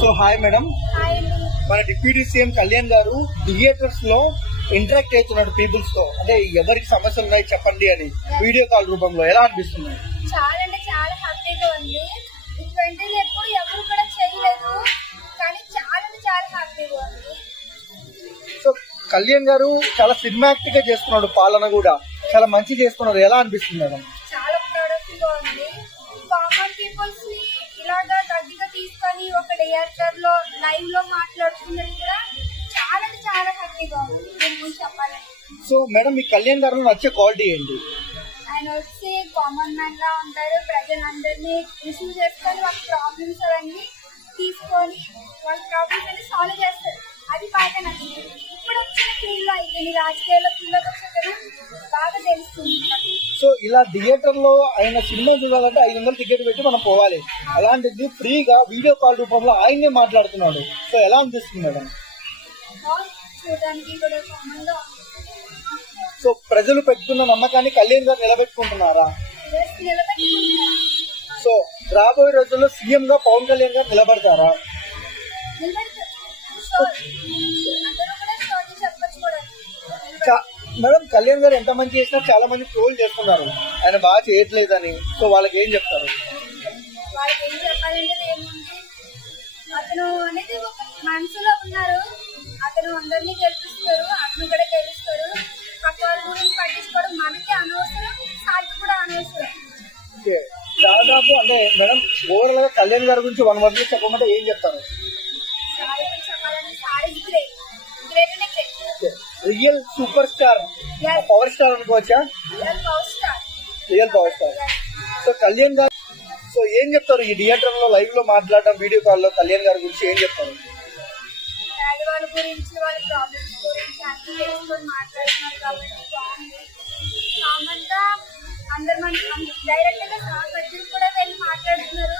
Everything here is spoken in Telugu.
సో హాయ్ మేడం మన డిప్యూటీ సీఎం కళ్యాణ్ గారు థియేటర్స్లో ఇంటరాక్ట్ అవుతున్నాడు పీపుల్స్తో. అంటే ఎవరికి సమస్యలు ఉన్నాయి చెప్పండి అని వీడియో కాల్ రూపంలో. ఎలా అనిపిస్తుంది? చాలా అంటే చాలా హ్యాపీగా ఉంది. ఇటువంటిది ఎప్పుడు ఎవరు కూడా చేయలేదు కానీ చాలా అంటే చాలా హ్యాపీగా ఉంది. సో కళ్యాణ్ గారు చాలా సినిమాటిక్గా చేస్తున్నాడు పాలన కూడా. చాలా మంచి చేస్తున్నారు ఎలా అనిపిస్తుంది మేడం లైవ్లో మాట్లాడుతున్నది కూడా చాలా చాలా హ్యాపీగా ఉంది గురించి చెప్పాలంటే సో మేడం మీ కళ్యాణ్ గారు నచ్చే క్వాలిటీ ఏంటి ఆయన వచ్చి కామన్ మ్యాన్ లా ఉంటారు. ప్రజలందరినీ రిసీవ్ చేసుకొని వాళ్ళ ప్రాబ్లమ్స్ అవన్నీ తీసుకొని వాళ్ళ ప్రాబ్లమ్స్ అన్ని సాల్వ్ చేస్తారు. అది బాగా నచ్చింది. ఇప్పుడు వచ్చిన ఫీల్డ్లో అయితే ఈ రాజకీయాల్లో ఫీల్డ్లోకి వచ్చాక బాగా తెలుస్తుంది. నాకు. సో ఇలా థియేటర్లో ఆయన సినిమా చూడాలంటే ఐదు వందలు టికెట్ పెట్టి మనం పోవాలి. అలాంటిది ఫ్రీగా వీడియో కాల్ రూపంలో ఆయనే మాట్లాడుతున్నాడు. సో ఎలా అనిపిస్తుంది మేడం. సో ప్రజలు పెట్టుకున్న నమ్మకాన్ని కళ్యాణ్ గారు నిలబెట్టుకుంటున్నారా? సో రాబోయే రోజుల్లో సీఎం గా పవన్ కళ్యాణ్ గారు నిలబడతారా? నిలబెడతారు. మేడం కళ్యాణ్ గారు ఎంత మంది చేసినా చాలా మంది ట్రోల్ చేస్తున్నారు. ఆయన బాగా చేయట్లేదని. సో వాళ్ళకి ఏం చెప్తారు? వాళ్ళకి ఏం చెప్పాలంటే ఏముంది? అతను అనేది ఒక మనసులో ఉన్నారు. అతను అందరినీ గెలిపిస్తారు అతను కూడా గెలుస్తారు పక్క వాళ్ళ గురించి పట్టించుకోవడం మనకి అనవసరం సాటి కూడా అనవసరం. ఓకే. దాదాపు అంటే మేడం ఓవరాల్గా కళ్యాణ్ గారి గురించి వన్ వర్డ్ చెప్పమంటే ఏం చెప్తారు? చెప్పాలంటే sorry real super star power star అనుకోవచ్చా? Real power star so Kalyan గారు సో ఏం చెప్తారు? ఈ థియేటర్లో లైవ్లో మాట్లాడటం వీడియో కాల్లో కళ్యాణ్ గారి గురించి ఏం చెప్తారు? గురించి వాళ్ళ ప్రాబ్లమ్స్ గురించి అన్ని తెలుసుకొని మాట్లాడుతున్నారు కాబట్టి బాగుంది. కామన్గా అందరు మన డైరెక్ట్గా సహపరిచయం కూడా వెళ్ళి మాట్లాడుతున్నారు.